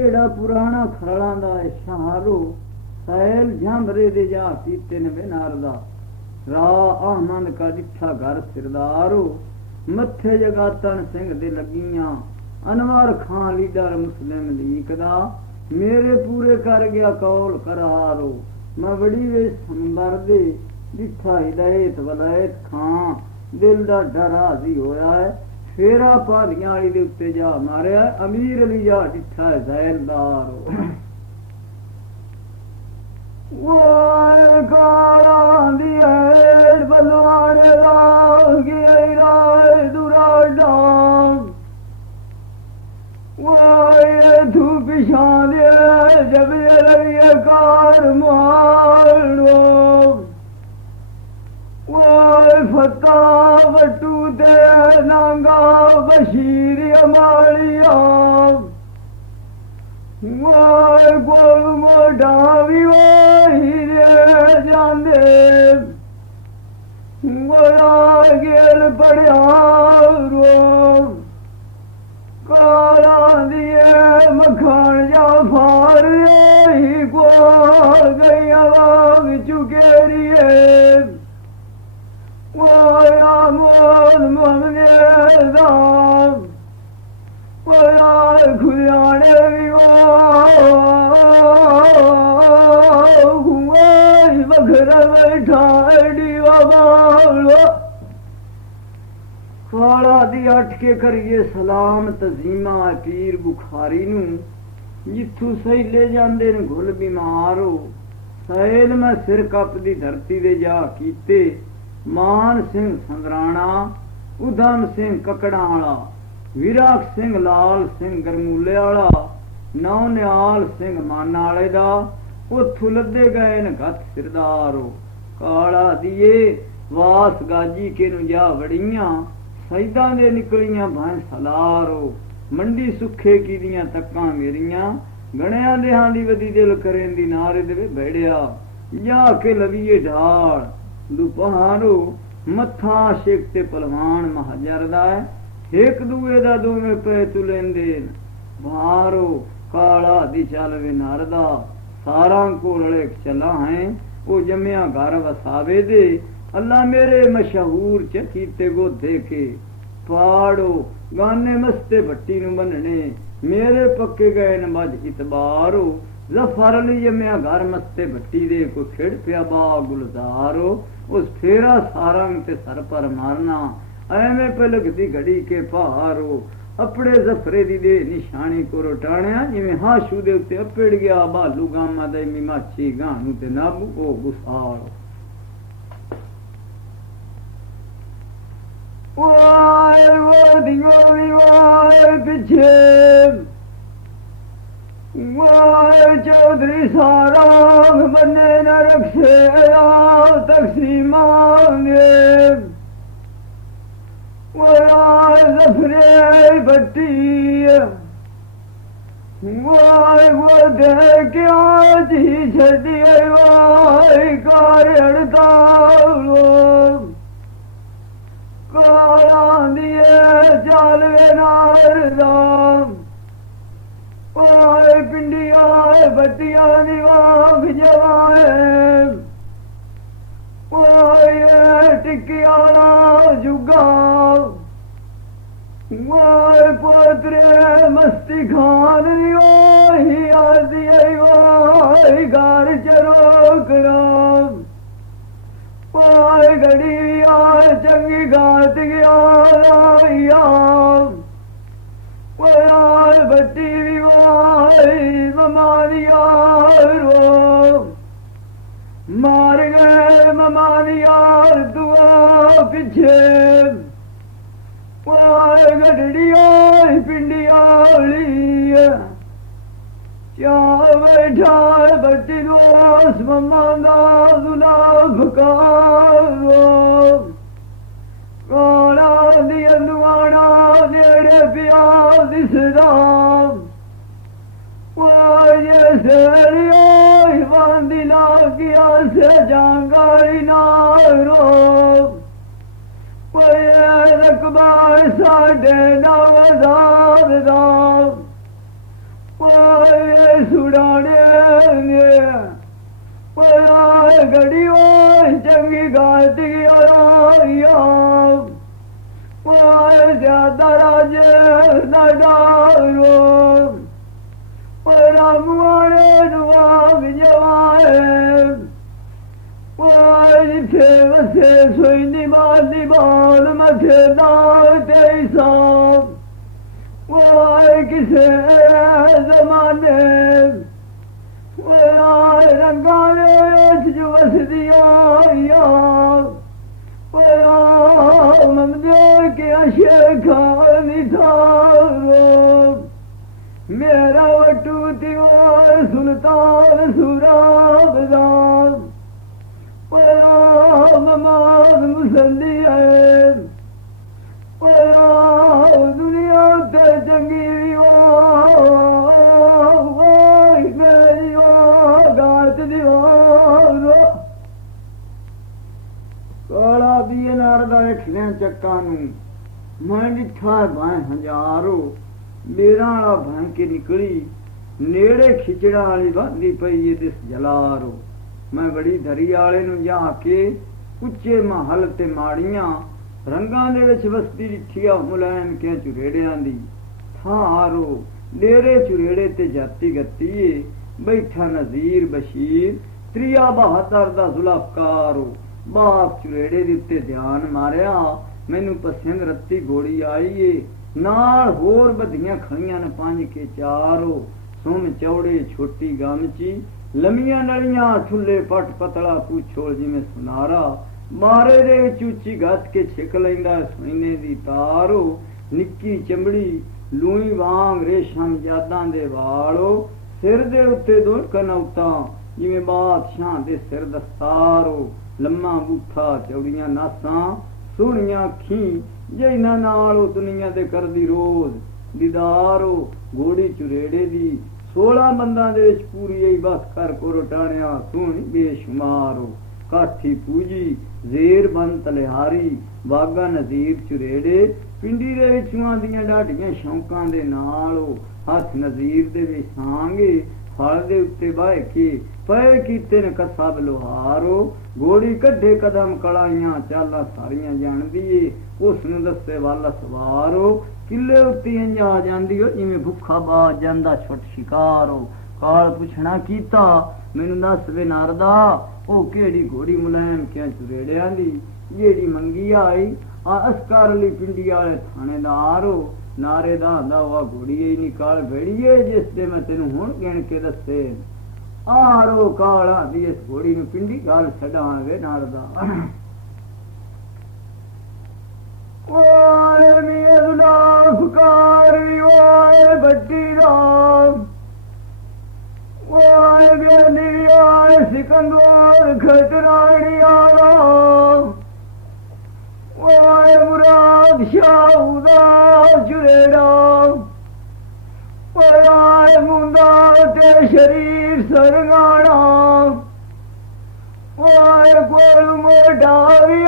ਜਿਹੜਾ ਪੁਰਾਣਾ ਖਰਲਾਂ ਦਾ ਸ਼ਹਾਰੋ ਸੈਲ ਝੰਬਰੇ ਦੇ ਜਾ ਕੀਤੇ ਨੇ ਬਿਨਾਰ ਦਾ ਰਾ ਅਹਮਦ ਕਾ ਜਿੱਥਾ ਘਰ ਸਿਰਦਾਰੋ ਮੱਥੇ ਜਗਾਤਨ ਸਿੰਘ ਦੇ ਲੱਗੀਆਂ ਅਨਵਰ ਖਾਨ ਲੀਡਰ ਮੁਸਲਿਮ ਲੀਗ ਦਾ ਮੇਰੇ ਪੂਰੇ ਕਰ ਗਿਆ ਕੌਲ ਕਰਾਰੋ ਮੈਂ ਬੜੀ ਵੇ ਸੰਬਰ ਦੇ ਜਿੱਥਾ ਹਿਦਾਇਤ ਵਲਾਇਤ ਖਾਂ ਦਿਲ ਦਾ ਡਰ ਹਾਜ਼ੀ ਹੋਇਆ ਹੈ ਫੇਰਾ ਪਾਲੀਆਂ ਵਾਲੀ ਦੇ ਉੱਤੇ ਜਾ ਮਾਰਿਆ ਅਮੀਰ ਅਲੀ ਜਾ ਜਿੱਥਾ ਜ਼ੈਲਦਾਰ ਵਾਏ ਕਾਰਾਂ ਦੀ ਏੜ ਬਲਵਾਨ ਲਾਗੀ ਰਾਏ ਦੁਰਾਡਾ ਵਾਏ ਧੂ ਪਿਛਾਂ ਦੇ ਜਬ ਲਈਏ ਕਾਰ ਮਾਰੋ ਵਾਏ ਫਤਾ ਵਟੂ ਦੇ ਨਾਂਗਾ ਬਸ਼ੀਰ ਅਮਾਲੀਆ ਵਾਏ ਗੋਲ ਮੋਢਾ ਵੀ ਵਾਹੀ ਦੇ ਜਾਂਦੇ ਵਾਇਆ ਗੇਲ ਪੜਿਆ ਰੋ ਕਾਰਾਂ ਦੀਏ ਮੱਖਣ ਜਾ ਫਾਰ ਹੀ ਗੋਲ ਗਈਆਂ ਵਾਗ ਚੁਕੇਰੀਏ ਵਾਇਆ ਮੋਲ ਮਮਨੇ ਦਾ ਵਾਇਆ ਖੁਆਣੇ ਵੀ ਵਾਹ ਵਖਰਾ ਬੈਠਾ ਡੀਵਾ ਬਾਲੋ ਖਾਲਾ ਦੀ ਅੱਠ ਕੇ ਕਰੀਏ ਸਲਾਮ ਤਜ਼ੀਮਾ ਪੀਰ ਬੁਖਾਰੀ ਨੂੰ ਜਿੱਥੋਂ ਸਹਿਲੇ ਜਾਂਦੇ ਨੇ ਘੁਲ ਬਿਮਾਰੋ ਸਹਿਲ ਮੈਂ ਸਿਰ ਕੱਪ ਦੀ ਧਰਤੀ ਦੇ ਜਾ ਕੀਤੇ ਮਾਨ ਸਿੰਘ ਸੰਗਰਾਣਾ ਉਧਮ ਸਿੰਘ ਕਕੜਾਂ ਵਾਲਾ ਵਿਰਾਕ ਸਿੰਘ ਲਾਲ ਸਿੰਘ ਗਰਮੂਲੇ ਵਾਲਾ ਨੌ ਨਿਆਲ ਸਿੰਘ ਮਾਨਾ ਵਾਲੇ ਦਾ ਉੱਥੋਂ ਲੱਦੇ ਗਏ ਨੇ ਗੱਤ ਸਿਰਦਾਰੋ ਕਾਲਾ ਦੀਏ ਵਾਸ ਗਾਜੀ ਕੇ ਨੂੰ ਜਾ ਵੜੀਆਂ ਸੈਦਾਂ ਦੇ ਨਿਕਲੀਆਂ ਭਾਂ ਸਲਾਰੋ ਮੰਡੀ ਸੁੱਖੇ ਕੀ ਦੀਆਂ ਤੱਕਾਂ ਮੇਰੀਆਂ ਗਣਿਆਂ ਦੇਹਾਂ ਦੀ ਵਧੀ ਦਿਲ ਕरें ਦੀ ਨਾਰੇ ਦੇ ਬੈੜਿਆ ਜਾ ਕੇ ਲਵੀਏ ਢਾਲ ਦੁਪਹਾਰੋ ਮੱਥਾ ਸ਼ੇਖ ਤੇ ਪਹਿਲਵਾਨ ਮਹਾਜਰ ਦਾ ਹੈ ਇੱਕ ਦੂਏ ਦਾ ਦੋਵੇਂ ਪੈ ਤੁਲੇਂਦੇ ਭਾਰੋ ਕਾਲਾ ਦੀ ਚੱਲ ਵੇ ਨਰਦਾ ਸਾਰਾਂ ਕੋਲੇ ਚਲਾ ਹੈ ਉਹ ਜੰਮਿਆ ਘਰ ਵਸਾਵੇ ਦੇ ਅੱਲਾ ਮੇਰੇ ਮਸ਼ਹੂਰ ਚ ਕੀਤੇ ਗੋ ਦੇਖੇ ਪਾੜੋ ਗਾਨੇ ਮਸਤੇ ਭੱਟੀ ਨੂੰ ਬੰਨਣੇ ਮੇਰੇ ਪੱਕੇ ਗਏ ਨ ਮੱਝ ਇਤਬਾਰੋ ਜ਼ਫਰ ਅਲੀ ਜੰਮਿਆ ਘਰ ਮਸਤੇ ਭੱਟੀ ਦੇ ਕੋ ਖੇੜ ਪਿਆ ਬਾ ਗੁਲਜ਼ਾਰੋ ਉਸ ਫੇਰਾ ਸਾਰੰਗ ਤੇ ਸਰ ਪਰ ਮਾਰਨਾ ਐਵੇਂ ਪਲਕਦੀ ਘੜੀ ਕੇ ਪਹਾਰੋ ਆਪਣੇ ਜ਼ਫਰੇ ਦੀ ਦੇ ਨਿਸ਼ਾਨੀ ਕੋ ਰਟਾਣਿਆ ਜਿਵੇਂ ਹਾਸ਼ੂ ਦੇ ਉੱਤੇ ਅਪੜ ਗਿਆ ਬਾਲੂ ਗਾਮਾ ਦੇ ਮਿਮਾਚੀ ਗਾਣੂ ਤੇ ਨਾਬੂ ਉਹ ਗੁਸਾਰ ਵਾਏ ਵਦੀਓ ਵਾਏ ਪਿੱਛੇ ਵਾਏ ਚੌਧਰੀ ਸਾਰਾ ਬੰਨੇ ਨ ਰਖੇ ਆ ਤਕਸੀਮਾਂਗੇ ਵਾਏ ਜ਼ਫਰੇ ਭੱਟੀ ਵਾਏ ਵਦੇ ਕਿਆ ਜੀ ਛੱਡੀ ਵਾਏ ਕਾਰ ਅੜਤਾਲੋ ਕਾਰਾਂ ਦੀਏ ਚਾਲਵੇ ਨਾਰ ਦਾ ਵਾਏ ਪਿੰਡੀਆਂ ਬੱਤੀਆਂ ਦੀ ਵਾਗ ਜਵਾਏ ਵਾਏ ਟਿਕਿਆ ਜੁਗਾ ਵਾਏ ਪੋਤਰੇ ਮਸਤੀ ਖਾਨ ਦੀ ਵਾਹੀ ਆਦੀ ਵਾਏ ਘਰ ਚਰੋ ਕਰਾਂ ਵਾਏ ਘੜੀ ਆ ਚੰਗੀ ਗਾਤ ਗਿਆ ਵਾਏ ਬੱਤੀ ਵੀ ਵਾਏ ਮਮਾਨੀਆ ਰੋ ਮਾਰ ਗਏ ਮਮਾਨੀਆ ਦੁਆ ਪਿੱਛੇ ਵਾਏ ਗੜੜੀ ਆਈ ਪਿੰਡੀ ਆਲੀ ਚਾਹ ਬੈਠਾ ਬੱਤੀ ਦੋਸ ਮਮਾ ਦਾ ਜ਼ੁਲਾਫ ਕਾਰੋ ਕਾਲਾ ਦੀ ਅਨਵਾਣਾ ਨੇੜੇ ਪਿਆ ਦਿਸਦਾ ਵਾਏ ਸੇਰੀਓ ਵਾਂਦੀ ਲਾਗਿਆ ਸੇ ਜਾਂਗਾਈ ਨਾਰੋ ਵਾਏ ਰਕਬਾ ਸਾਡੇ ਨਵਜ਼ਾਦ ਦਾ ਓਏ ਸੁੜਾਣੇ ਓਏ ਗੜੀ ਓਏ ਚੰਗੀ ਗਾਤੀ ਆਇਆ ਓਏ ਜਿਆਦਾ ਰਾਜ ਦਾ ਡਾਰੋ ਓਏ ਰਾਮਵਾਣੇ ਨਵਾਬ ਜਵਾਏ ਓਏ ਜਿੱਥੇ ਵਸੇ ਸੋਈ ਨਿਵਾਲੀ ਬਾਲ ਮਥੇ ਦਾ ਤੇ ਸਾਬ ਓਏ ਕਿਸੇ ਜ਼ਮਾਨੇ ਓਏ ਰੰਗਾਂ ਵਿੱਚ ਜੋ ਵਸਦੀਆਂ ਯਾਰ ਓਏ ਮਮਦੇ ਕੇ ਅਸ਼ੇਖਾਂ ਨਿਥਾਰੋ ਮੇਰਾ ਵਟੂ ਦਿਓ ਸੁਲਤਾਨ ਸੁਰਾਬਦਾਨ ਓਏ ਮਮਾਦ ਮੁਸੱਲੀ ਹੈ ਓਏ ਦੁਨੀਆ ਤੇ ਚੰਗੀ ਕਾਲਾ ਬੀਏ ਨਾਰਦਾ ਵੇਖਿਆ ਚੱਕਾਂ ਨੂੰ ਮੈਂ ਡਿੱਠਾ ਬਾਹ ਹਜ਼ਾਰੋ ਮੇਰਾ ਵਾਲਾ ਬਣ ਕੇ ਨਿਕਲੀ ਨੇੜੇ ਖਿਚੜਾ ਵਾਲੀ ਬੰਦੀ ਪਈ ਏ ਦਿਸ ਜਲਾਰੋ ਮੈਂ ਬੜੀ ਦਰੀ ਵਾਲੇ ਨੂੰ ਜਾ ਕੇ ਉੱਚੇ ਮਹਲ ਤੇ ਮਾੜੀਆਂ ਰੰਗਾਂ ਦੇ ਵਿੱਚ ਵਸਦੀ ਡਿੱਠੀਆ ਮੁਲਾਇਮ ਕੇ ਚੁਰੇੜਿਆਂ ਦੀ ਥਾਰੋ ਡੇਰੇ ਚੁਰੇੜੇ ਤੇ ਜਾਤੀ ਗੱਤੀਏ ਬੈਠਾ ਨਜ਼ੀਰ ਬਸ਼ੀਰ ਤ੍ਰਿਆ 72 ਦਾ ਜ਼ੁਲਫਕਾਰੋ ਬਾਪ ਚੁਰੇੜੇ ਦੇ ਉੱਤੇ ਧਿਆਨ ਮਾਰਿਆ ਮੈਨੂੰ ਪਸੰਦ ਰੱਤੀ ਗੋੜੀ ਆਈ ਏ ਨਾਲ ਹੋਰ ਵਧੀਆਂ ਖੜੀਆਂ ਨੇ 5 ਕੇ 4 ਸੁਮ ਚੌੜੇ ਛੋਟੀ ਗਮਚੀ ਲੰਮੀਆਂ ਨਲੀਆਂ ਠੁੱਲੇ ਪਟ ਪਤਲਾ ਪੂਛੋਲ ਜਿਵੇਂ ਸੁਨਾਰਾ ਮਾਰੇ ਦੇ ਵਿੱਚ ਉੱਚੀ ਗੱਤ ਕੇ ਛਿਕ ਲੈਂਦਾ ਸੋਇਨੇ ਦੀ ਤਾਰੋ ਨਿੱਕੀ ਚਮੜੀ ਲੂਈ ਵਾਂਗ ਰੇਸ਼ਮ ਯਾਦਾਂ ਦੇ ਵਾਲੋ ਸਿਰ ਦੇ ਉੱਤੇ ਦੋ ਕਨੌਤਾਂ ਜਿਵੇਂ ਬਾਦਸ਼ਾਹ ਦੇ ਸਿਰ ਦਸਤਾਰੋ ਲੰਮਾ ਬੂਠਾ ਚੌੜੀਆਂ ਨਾਸਾਂ ਸੋਹਣੀਆਂ ਅੱਖੀਂ ਜਿਹਨਾਂ ਨਾਲ ਉਹ ਦੁਨੀਆ ਤੇ ਕਰਦੀ ਰੋਜ਼ ਦੀਦਾਰੋ ਘੋੜੀ ਚੁਰੇੜੇ ਦੀ 16 ਬੰਦਾਂ ਦੇ ਵਿੱਚ ਪੂਰੀ ਹੀ ਬਸ ਕਰ ਕੋ ਰਟਾਣਿਆ ਸੋਹਣੀ ਬੇਸ਼ੁਮਾਰੋ ਕਾਠੀ ਪੂਜੀ ਜ਼ੇਰ ਬੰਦ ਤਲਿਹਾਰੀ ਬਾਗਾ ਨਜ਼ੀਰ ਚੁਰੇੜੇ ਪਿੰਡੀ ਦੇ ਵਿੱਚੋਂ ਦੀਆਂ ਢਾਡੀਆਂ ਸ਼ੌਂਕਾਂ ਦੇ ਨਾਲ ਉਹ ਹੱਥ ਨਜ਼ੀਰ ਦੇ ਵਿਛਾਂਗੇ ਫਲ ਦੇ ਉੱਤੇ ਬਾਹ ਕੇ ਪਏ ਕੀਤੇ ਨੇ ਕਸਬ ਲੋਹਾਰੋ ਗੋੜੀ ਕੱਢੇ ਕਦਮ ਕਲਾਈਆਂ ਚਾਲਾਂ ਸਾਰੀਆਂ ਜਾਣਦੀ ਏ ਉਸ ਨੂੰ ਦੱਸੇ ਵਾਲਾ ਸਵਾਰੋ ਕਿੱਲੇ ਉੱਤੇ ਇੰਜ ਆ ਜਾਂਦੀ ਓ ਜਿਵੇਂ ਭੁੱਖਾ ਬਾਜ ਜਾਂਦਾ ਛੁੱਟ ਸ਼ਿਕਾਰੋ ਕਾਲ ਪੁੱਛਣਾ ਕੀਤਾ ਮੈਨੂੰ ਦੱਸ ਵੇ ਨਾਰਦਾ ਉਹ ਕਿਹੜੀ ਘੋੜੀ ਮੁਲਾਇਮ ਕਿਆ ਚੁਰੇੜਿਆਂ ਦੀ ਜਿਹੜੀ ਮੰਗੀ ਆਈ ਆ ਅਸਕਾਰ ਲਈ ਪਿੰਡੀ ਵਾਲੇ ਥਾਣੇਦਾਰੋ ਨਾਰੇ ਦਾ ਆਂਦਾ ਉਹ ਘੋੜੀ ਹੀ ਨਿਕਾਲ ਭੇੜੀਏ ਜਿਸ ਦੇ ਮੈਂ ਤੈਨੂੰ ਹੁਣ ਗਿਣ ਕੇ ਦੱਸੇ ਆਰੋ ਕਾਲਾ ਦੀ ਇਸ ਘੋੜੀ ਨੂੰ ਪਿੰਡੀ ਗੱਲ ਛਡਾਂਗੇ ਨਾਰਦਾ ਓਏ ਮੀਰ ਦਾ ਫਕਾਰ ਓਏ ਬੱਟੀ ਰਾਮ ਓਏ ਬੇਲੀ ਓਏ ਸਿਕੰਦਰ ਖਤਰਾਣੀ ਆਲਾ ਓਏ ਮੁਰਾਦ ਸ਼ਾਹ ਦਾ ਜੁਰੇੜਾ ਓਏ ਮੁੰਡਾ ਤੇ ਸ਼ਰੀਫ ਸਰਗਾਣਾ ਓਏ ਕੋਲ ਮੋਢਾ ਵੀ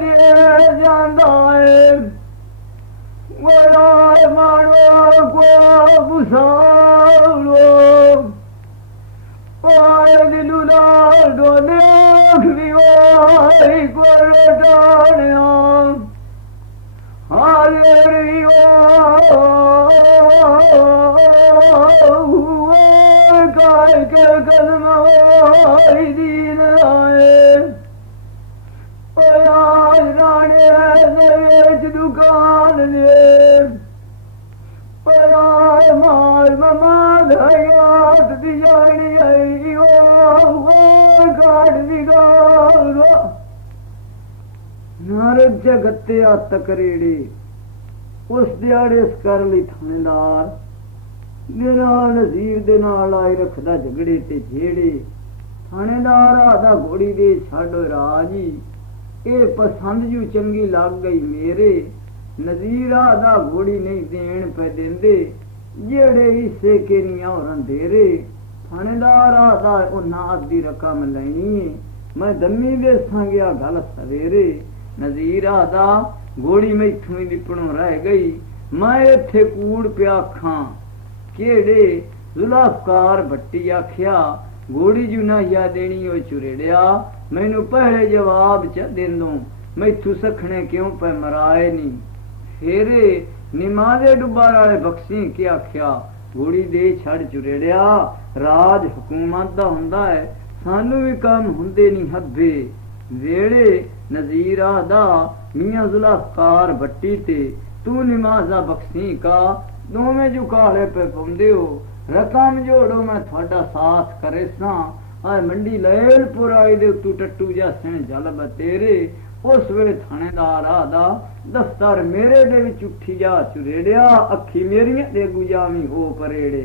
ਦੇ ਜਾਂਦਾ ਏ ਓਏ ਮਾਣੋ ਕੋ ਬੁਸਾਲੋ ਓਏ ਦਿਲੂ ਨਾਲ ਡੋਲੇ ਖਵੀ ਓਏ ਕੋਲ ਡਾਣਿਆ ਹਾਲੇ ਓਏ ਕਾਇ ਕੇ ਕਦਮ ਓਏ ਦੀਨ ਆਏ ਓਏ ਆਜ ਰਾਣੇ ਦੇ ਵਿੱਚ ਦੁਕਾਨ ਨੇ ਓਏ ਮਾਲ ਮਮਾਦ ਹਯਾਤ ਦੀ ਜਾਣੀ ਆਈ ਓਏ ਕਾੜ ਦੀ ਗਾਲ ਨਾਰਦ ਜਗਤੇ ਆ ਤਕਰੇੜੇ ਉਸ ਦਿਹਾੜੇ ਇਸ ਕਰ ਲਈ ਥਾਣੇਦਾਰ ਮੇਰਾ ਨਜ਼ੀਰ ਦੇ ਨਾਲ ਆਈ ਰੱਖਦਾ ਝਗੜੇ ਤੇ ਜਿਹੜੇ ਥਾਣੇਦਾਰ ਆਦਾ ਘੋੜੀ ਦੇ ਛੱਡ ਰਾਜੀ ਇਹ ਪਸੰਦ ਜੂ ਚੰਗੀ ਲੱਗ ਗਈ ਮੇਰੇ ਨਜ਼ੀਰ ਆਦਾ ਘੋੜੀ ਨਹੀਂ ਦੇਣ ਪੈ ਦਿੰਦੇ ਜਿਹੜੇ ਹਿੱਸੇ ਕੇ ਨਹੀਂ ਔਰਾਂ ਦੇਰੇ ਥਾਣੇਦਾਰ ਆਦਾ ਉਹਨਾਂ ਅੱਧੀ ਰਕਮ ਲੈਣੀ ਮੈਂ ਦਮੀ ਵੇਸਾਂ ਗਿਆ ਗੱਲ ਸਵੇਰੇ ਨਜ਼ੀਰ ਆਦਾ ਘੋੜੀ ਮੈਥੋਂ ਹੀ ਨਿਪਣੋਂ ਰਹਿ ਗਈ ਮੈਂ ਇੱਥੇ ਕੂੜ ਪਿਆ ਖਾਂ ਕਿਹੜੇ जुल्फकार भट्टी आख्या घोड़ी जू ना या देनी ओ चुरेड़िया मैनू पहले जवाब च देंदो मैथू सखने क्यों पे मराए नी फेरे निमादे डुबार वाले बख्शी के आख्या घोड़ी दे छड़ चुरेड़िया राज हुकूमत दा हुंदा है सानू भी काम हुंदे नी हब्बे वेड़े नजीर आदा मियां जुल्फकार भट्टी ते तू निमाजा बख्शी का दोवें जू काले पे पाउंदे हो रकम जोड़ो मैं थोड़ा साथ करे सा आए मंडी लैलपुर आई दे तू टट्टू जा सिण जल बतेरे उस वेले थानेदार आदा दफ्तर मेरे दे विच उठी जा चुरेड़िया अखी मेरियां दे गुजामी हो परेड़े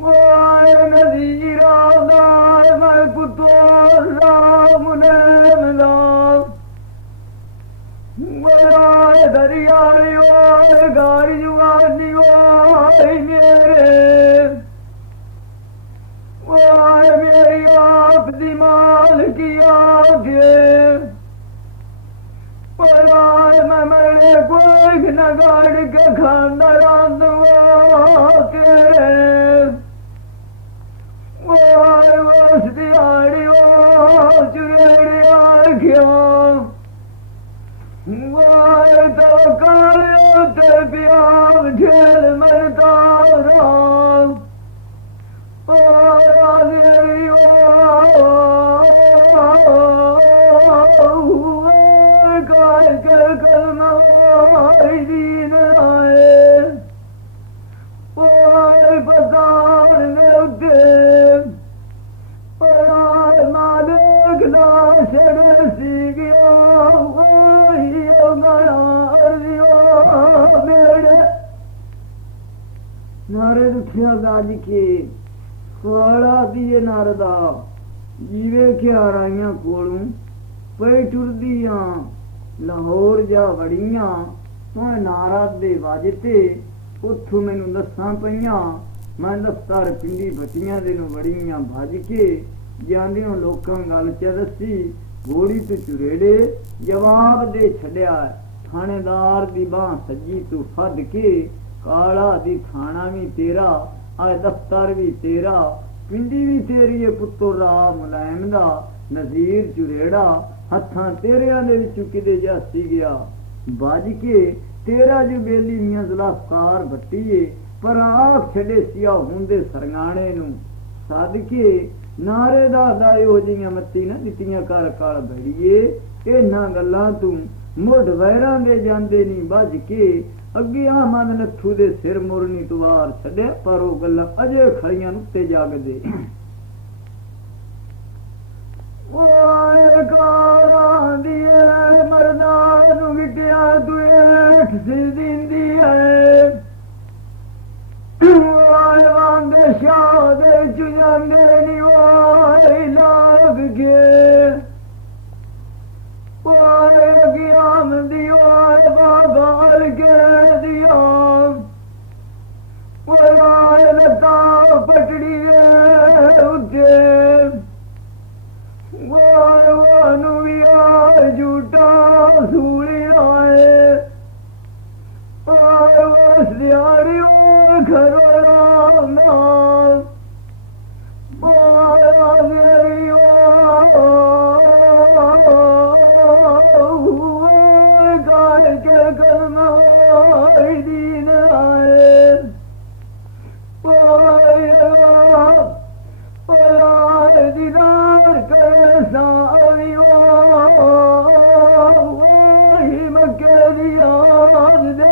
वाए नज़ीर आदा मैं पुतो राम ने मिला वाए दरियाली वाए गारी जुगानी वाए मेरी आप दी माल की आगे वाए मैं मरने कोई न गाड़ के खाना रात तेरे वाए वस दिहाड़ी वाए चुरेड़ी आखिया वाए तो काले ते प्यार खेल मरता राम तेरी गाय के कलमाई दीन आए पतार ने उठे मालिक ना सड़ सी गया नारे दुखिया गाज के खाड़ा दिए नारदा जीवे के आराइयां कोलू पे टुरदियां लाहौर जा वड़ियां तो नारद दे वाजते उथों मैनू दसां पईयां मैं दफ्तर पिंडी भटियां दे नू वड़ियां भज के ਜਾਂਦਿਆਂ ਲੋਕਾਂ ਗੱਲ ਚ ਦੱਸੀ घोड़ी ते चुरेड़े जवाब दे छड़िया थानेदार दी बांह सज्जी तू फद के काला दी थाना भी तेरा आए दफ्तर भी तेरा पिंडी भी तेरी है पुत्तो राम मुलायम दा नजीर चुरेड़ा हत्थां तेरिया दे विचों किदे जासी गया बज के तेरा जो बेली मियां जुल्फकार भट्टी है पर आख छड़े सिया हुंदे सरगाणे नू सद के नारे दादा हो जियां मत्ती ना दित्तियां कर काल भड़िए इन्हां गल्लां तू मुढ़ वैरां दे जांदे नी बज के अगे आमद नथू दे सिर मुरनी तुवार छड़े पर ओ गल्लां अजे खड़ियां उत्ते जागदे ओए कारां दिए मरदा नू विटिया तू हेठ सिर दिंदी है वांदे शाह दे चुजांदे नी वाई लाग के वाए गियाम दिवाए बाबाल के दिया वाए लता पटड़ी उठे वाए वानू भी झूठा सूली आए वाए वस दिहाड़ी घरो राम गाय के कलमाई दीन आए दीदार करे सावी मक्के दी याद दे